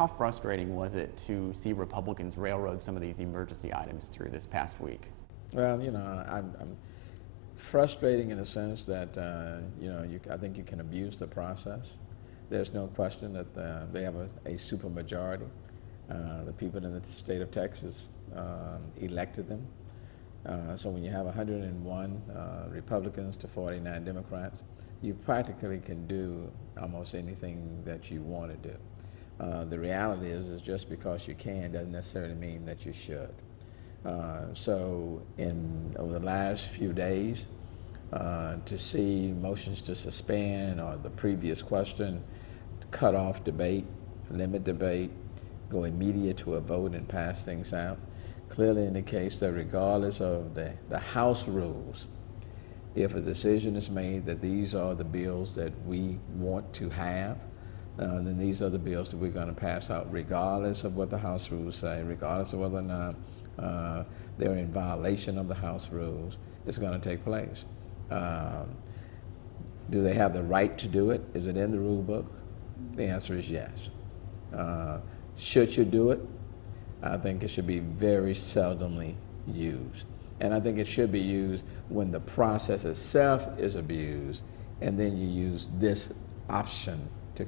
How frustrating was it to see Republicans railroad some of these emergency items through this past week? Well, I'm frustrating in the sense that, I think you can abuse the process. There's no question that they have a supermajority. The people in the state of Texas elected them. So when you have 101 Republicans to 49 Democrats, you practically can do almost anything that you want to do. The reality is just because you can doesn't necessarily mean that you should. So over the last few days, to see motions to suspend or the previous question, cut off debate, limit debate, go immediate to a vote and pass things out, clearly indicates that regardless of the House rules, if a decision is made that these are the bills that we want to have, then these are the bills that we're going to pass out regardless of what the House rules say, regardless of whether or not they're in violation of the House rules. It's going to take place. Do they have the right to do it? Is it in the rule book? The answer is yes. Should you do it? I think it should be very seldomly used. And I think it should be used when the process itself is abused, and then you use this option to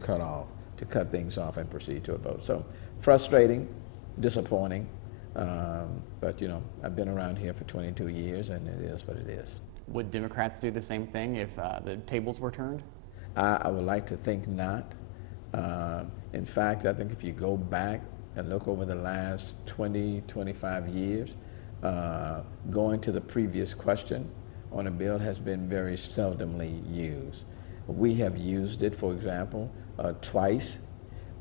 cut things off and proceed to a vote. So frustrating, disappointing, but I've been around here for 22 years and it is what it is. Would Democrats do the same thing if the tables were turned? I would like to think not. In fact, I think if you go back and look over the last 20, 25 years, going to the previous question on a bill has been very seldomly used. We have used it, for example, twice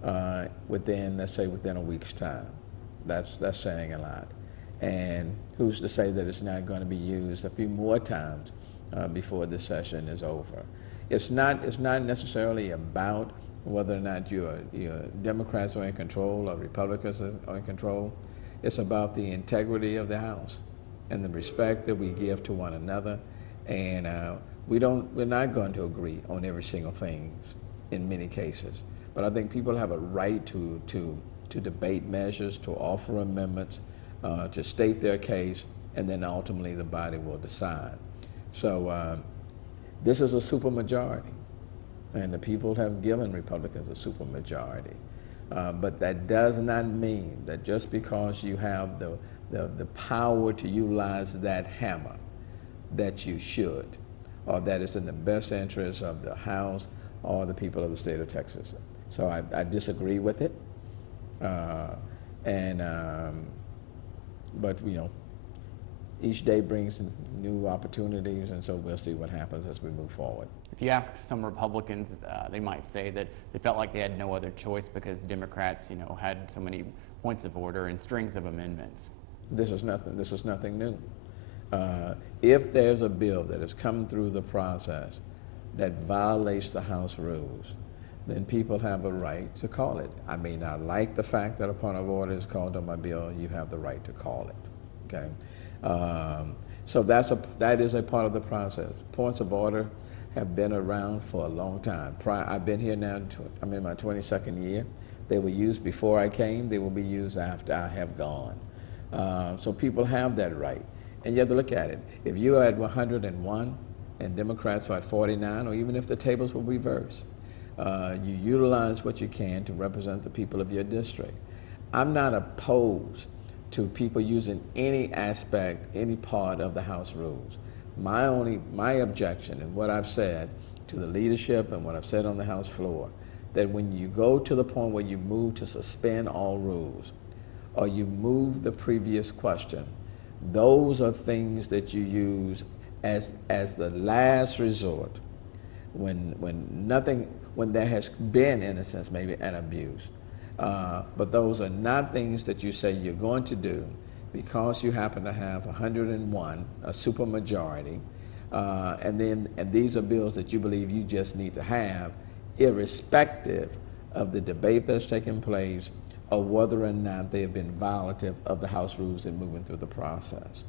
let's say within a week's time. That's saying a lot. And who's to say that it's not going to be used a few more times before this session is over? It's not necessarily about whether or not your Democrats are in control or Republicans are in control. It's about the integrity of the House and the respect that we give to one another. And we're not going to agree on every single thing in many cases. But I think people have a right to debate measures, to offer amendments, to state their case, and then ultimately the body will decide. So this is a supermajority, and the people have given Republicans a supermajority. But that does not mean that just because you have the power to utilize that hammer, that you should, or that it's in the best interest of the House or the people of the state of Texas. So I disagree with it. But each day brings new opportunities, and so we'll see what happens as we move forward. If you ask some Republicans, they might say that they felt like they had no other choice because Democrats, had so many points of order and strings of amendments. This is nothing new. If there's a bill that has come through the process that violates the House rules, then people have a right to call it. I may not like the fact that a point of order is called on my bill. You have the right to call it. Okay. So that is a part of the process. Points of order have been around for a long time. I've been here now, I'm in my 22nd year. They were used before I came. They will be used after I have gone. So people have that right. And you have to look at it. If you're at 101 and Democrats are at 49, or even if the tables were reversed, you utilize what you can to represent the people of your district. I'm not opposed to people using any aspect, any part of the House rules. My objection and what I've said to the leadership and what I've said on the House floor, that when you go to the point where you move to suspend all rules, or you move the previous question, those are things that you use as the last resort when there has been, in a sense, maybe an abuse. But those are not things that you say you're going to do because you happen to have 101, a supermajority, and these are bills that you believe you just need to have, irrespective of the debate that's taking place or whether or not they have been violative of the House rules in moving through the process.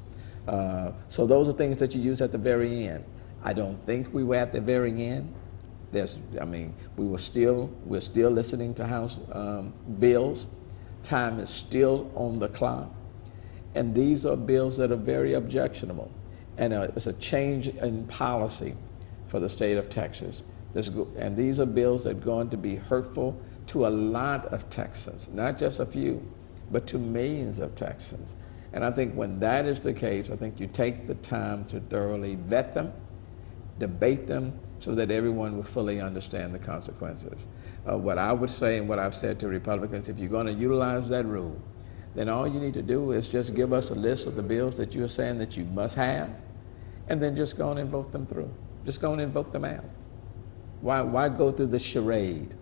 So those are things that you use at the very end. I don't think we were at the very end. I mean, we're still listening to House bills. Time is still on the clock. And these are bills that are very objectionable. And it's a change in policy for the state of Texas. And these are bills that are going to be hurtful to a lot of Texans, not just a few, but to millions of Texans. And I think when that is the case, I think you take the time to thoroughly vet them, debate them, so that everyone will fully understand the consequences. What I would say, and what I've said to Republicans, if you're going to utilize that rule, then all you need to do is just give us a list of the bills that you're saying that you must have, and then just go on and vote them through. Just go on and vote them out. Why go through the charade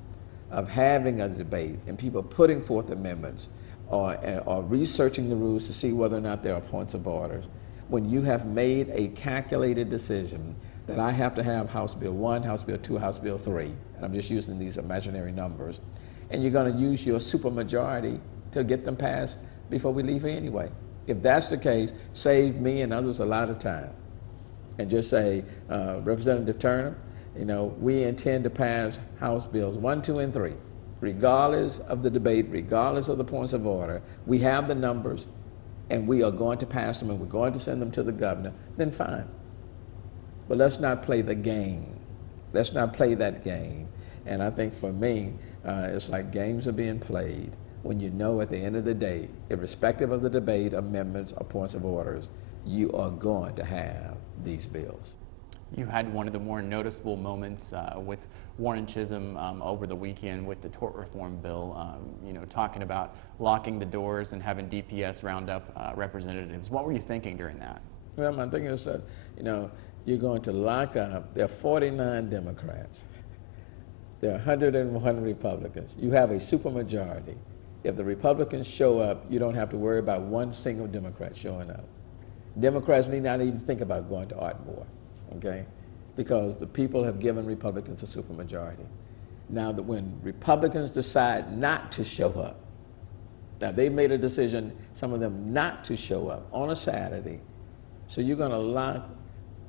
of having a debate and people putting forth amendments or researching the rules to see whether or not there are points of order when you have made a calculated decision that I have to have House Bill 1, House Bill 2, House Bill 3, and I'm just using these imaginary numbers, and you're going to use your supermajority to get them passed before we leave here anyway. If that's the case, save me and others a lot of time. And just say, Representative Turner, you know, we intend to pass House Bills 1, 2, and 3, regardless of the debate, regardless of the points of order. We have the numbers, and we are going to pass them, and we're going to send them to the governor, then fine. But let's not play the game. Let's not play that game. And I think for me, it's like games are being played when you know at the end of the day, irrespective of the debate, amendments, or points of orders, you are going to have these bills. You had one of the more noticeable moments with Warren Chisholm over the weekend with the tort reform bill, you know, talking about locking the doors and having DPS round up representatives. What were you thinking during that? Well, my thinking is that, you know, you're going to lock up, there are 49 Democrats. There are 101 Republicans. You have a supermajority. If the Republicans show up, you don't have to worry about one single Democrat showing up. Democrats need not even think about going to Ardmore, okay? Because the people have given Republicans a supermajority. Now that when Republicans decide not to show up, now they made a decision, some of them not to show up on a Saturday, so you're gonna lock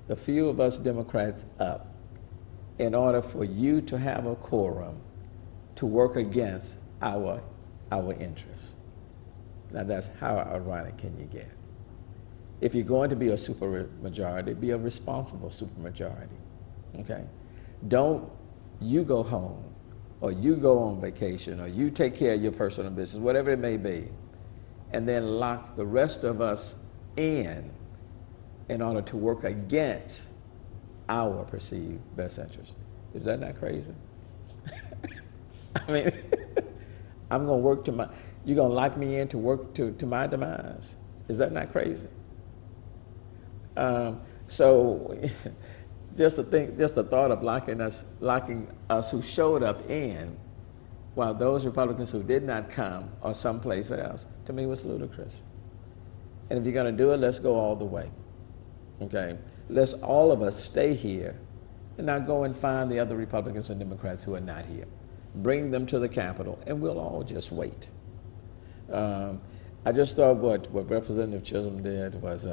the few of us Democrats up in order for you to have a quorum to work against our interests. Now that's how ironic can you get? If you're going to be a supermajority, be a responsible supermajority, okay? Don't you go home, or you go on vacation, or you take care of your personal business, whatever it may be, and then lock the rest of us in order to work against our perceived best interest. Is that not crazy? I mean, I'm gonna work to you're gonna lock me in to work to my demise. Is that not crazy? So just the thought of locking us who showed up in, while those Republicans who did not come are someplace else, to me was ludicrous. And if you're gonna do it, let's go all the way, okay? Let's all of us stay here and not go and find the other Republicans and Democrats who are not here. Bring them to the Capitol, and we'll all just wait. I just thought what Representative Chisholm did was,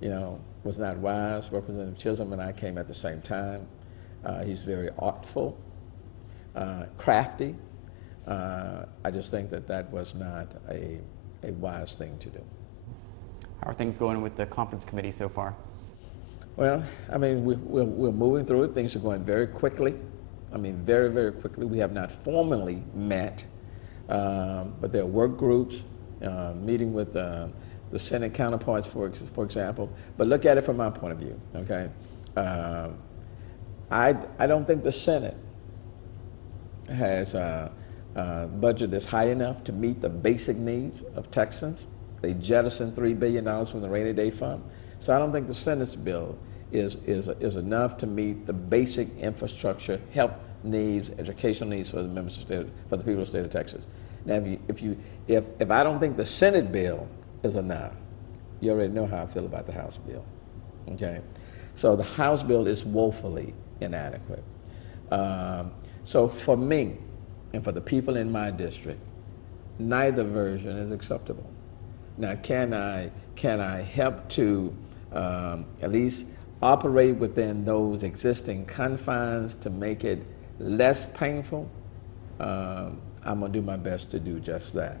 you know, was not wise. Representative Chisholm and I came at the same time. He's very artful, crafty. I just think that was not a wise thing to do. How are things going with the conference committee so far? Well, I mean, we're moving through it. Things are going very quickly. I mean, very, very quickly. We have not formally met, but there are work groups, meeting with the Senate counterparts, for example. But look at it from my point of view, okay? I don't think the Senate has a budget that's high enough to meet the basic needs of Texans. They jettisoned $3 billion from the rainy day fund. So I don't think the Senate's bill is enough to meet the basic infrastructure, health needs, educational needs for the members of for the people of the state of Texas. Now, if I don't think the Senate bill is enough, you already know how I feel about the House bill, okay? So the House bill is woefully inadequate. So for me, and for the people in my district, neither version is acceptable. Now, can I help to at least operate within those existing confines to make it less painful, I'm going to do my best to do just that.